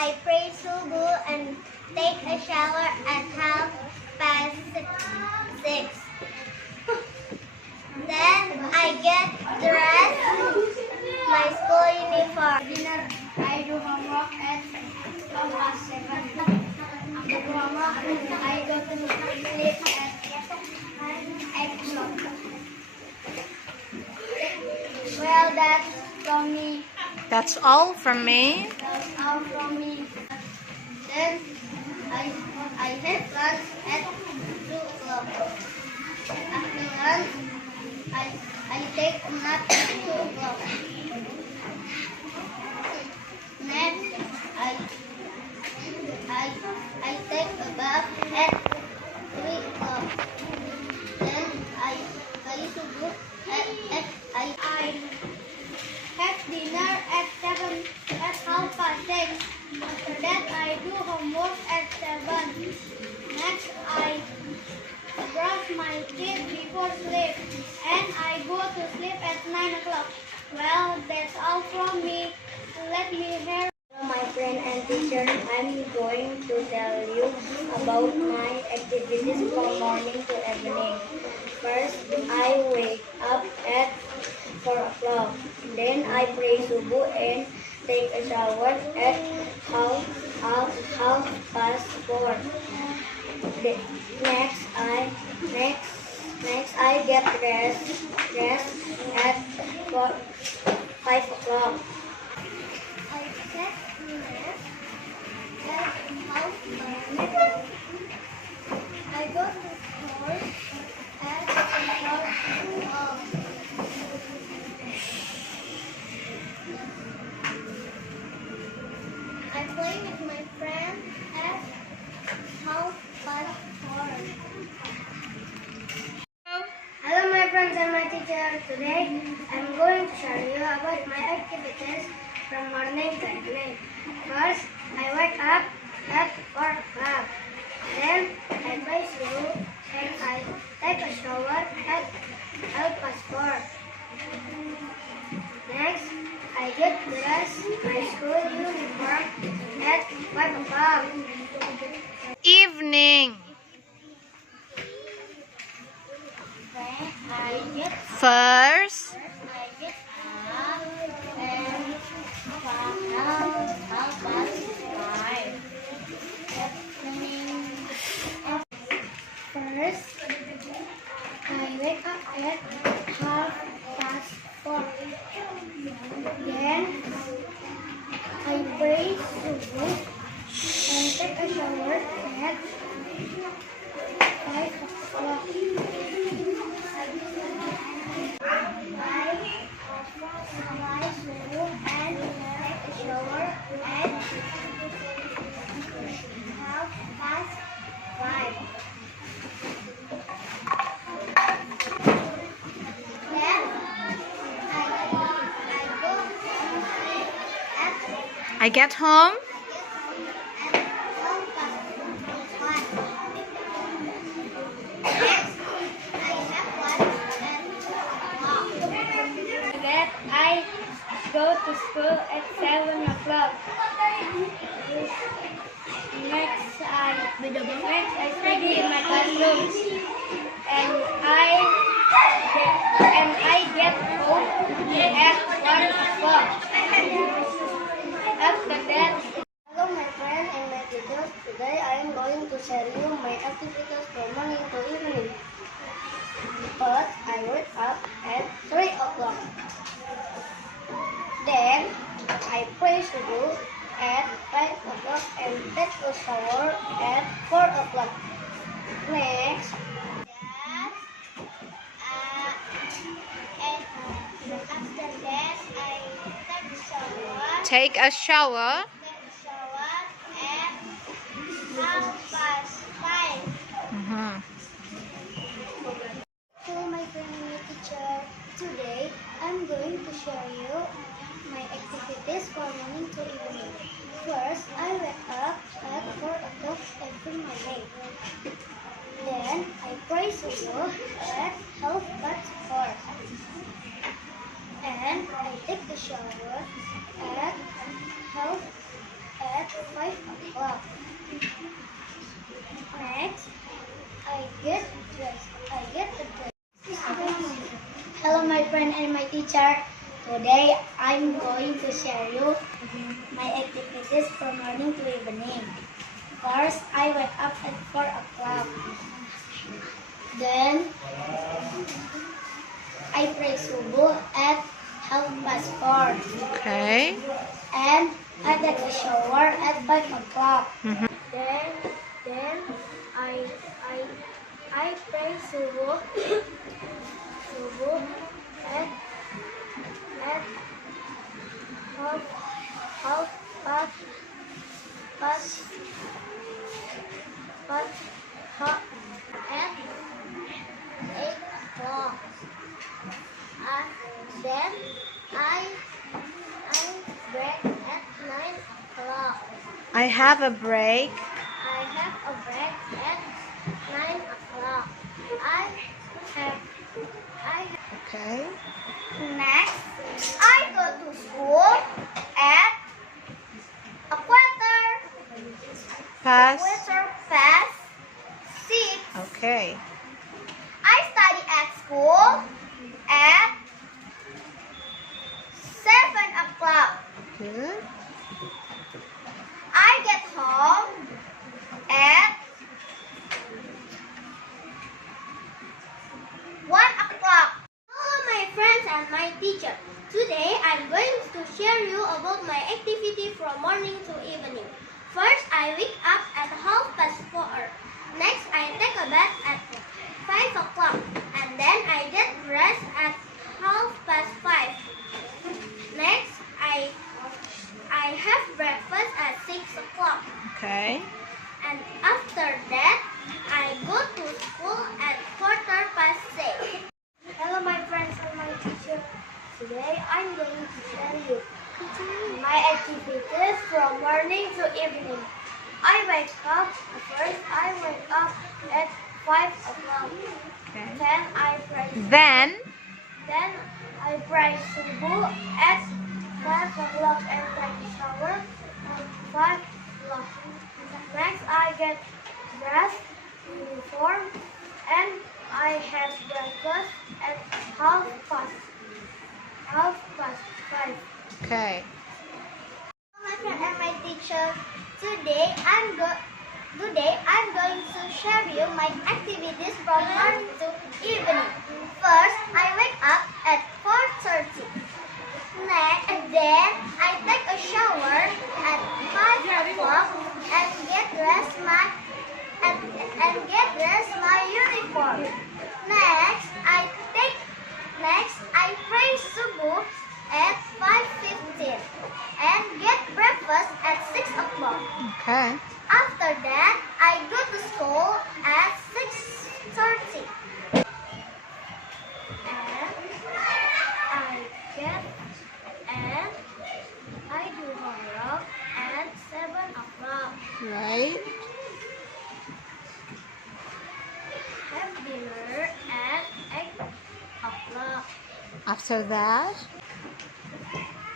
I pray subu and take a shower at 6:30. Then I get dressed, my school uniform. Dinner, I do homework at 7:30. After homework, I go to sleep at 8 o'clock. Well, that's from me. That's all from me. That's all from me. Then I have lunch at 2 o'clock. After lunch, I take a nap at 2 o'clock. Next, I take a bath at 3 o'clock. Then I subuh at I have dinner at 6:30. After that, I do homework at 7. Next, I brush my teeth before sleep, and I go to sleep at 9 o'clock. Well, that's all from me. Let me hear. Hello, my friend and teacher. I'm going to tell you about my activities from morning to evening. First, I wake up at 4 o'clock. Then I pray subuh and take a shower at half past 4. Next I get dressed at 5 o'clock. I get dressed at 5:30. I go to school at 4:00. I play with my friend at 4:30. Hello my friends and my teacher. Today I'm going to show you about my activities from morning to evening. First, I wake up at 4 o'clock. Then I pray subuh and I take a shower at 4:30. Next, I get dressed my school uniform at 5 o'clock. Evening. Then I get First, I get up and half past 5. First, I wake up at 4:30. Then I pray subuh and take a shower at 5 o'clock. I subuh and take a shower at 5:30. Then I get home. I go to school at 7 o'clock. Next, I study in my classroom, and I get home at 1 o'clock. After that, hello my friend and my teachers. Today I am going to share you my activities from morning to evening. First, I wake up at 3 o'clock. Then, I pray subuh at 5 o'clock and take a shower at 4 o'clock. Next, after that, I Take a shower. at 5:30. Hello my friend and my teacher. Today I'm going to show you my activities from morning to evening. First, I wake up at 4 o'clock every morning. Then I pray subuh at 4:30. And I take the shower at 5 teacher. Today I'm going to share you my activities from morning to evening. First, I wake up at 4 o'clock. Then, I pray subuh at 4:30. Okay. And I take a shower at 5 o'clock. Mhm. Then I pray subuh at half past at 8 o'clock. Then I break at 9 o'clock. I have a break. I have a break at 9 o'clock. Okay. Next, I go to school at a quarter Pass. past 6. Okay. I study at school at 7 o'clock. Good. I get home at 1 o'clock. Hello my friends and my teacher. Today I'm going to share you about my activity from morning to evening. First, I wake up at 4:30. Next, I take a bath at 5 o'clock. And then I get dressed at 5:30. Next, I have breakfast at 6 o'clock. Okay. And after that, I go to school at 6:15. Hello my friends and my teacher. Today I'm going to share you my activities from morning to evening. First I wake up at 5 o'clock. Okay. Then I pray subuh at 5 o'clock and take a shower at 5 o'clock. Next, I get dressed, uniform, and I have breakfast at half past 5. Okay. My friend and my teacher, today I'm going to share you my activities from morning to evening. First, I wake up at 4:30. Then I take a shower at 5 o'clock and get dressed my uniform. Next, I pray subuh at 5:15 and get breakfast at 6 o'clock. Okay. After that, I go to school at 6:30. And I do homework at 7 o'clock. Right. Have dinner at 8 o'clock. After that,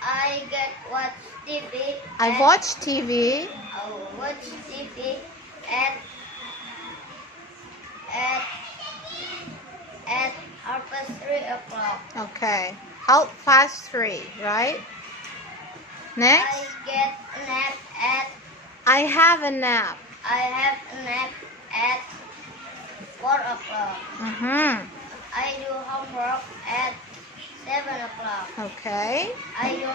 I watch TV. I watch TV. Watch TV at 3 o'clock. Okay. 3:30, right? Next, I get a nap at I have a nap. at 4 o'clock. Mm-hmm. I do homework at 7 o'clock. Okay. I do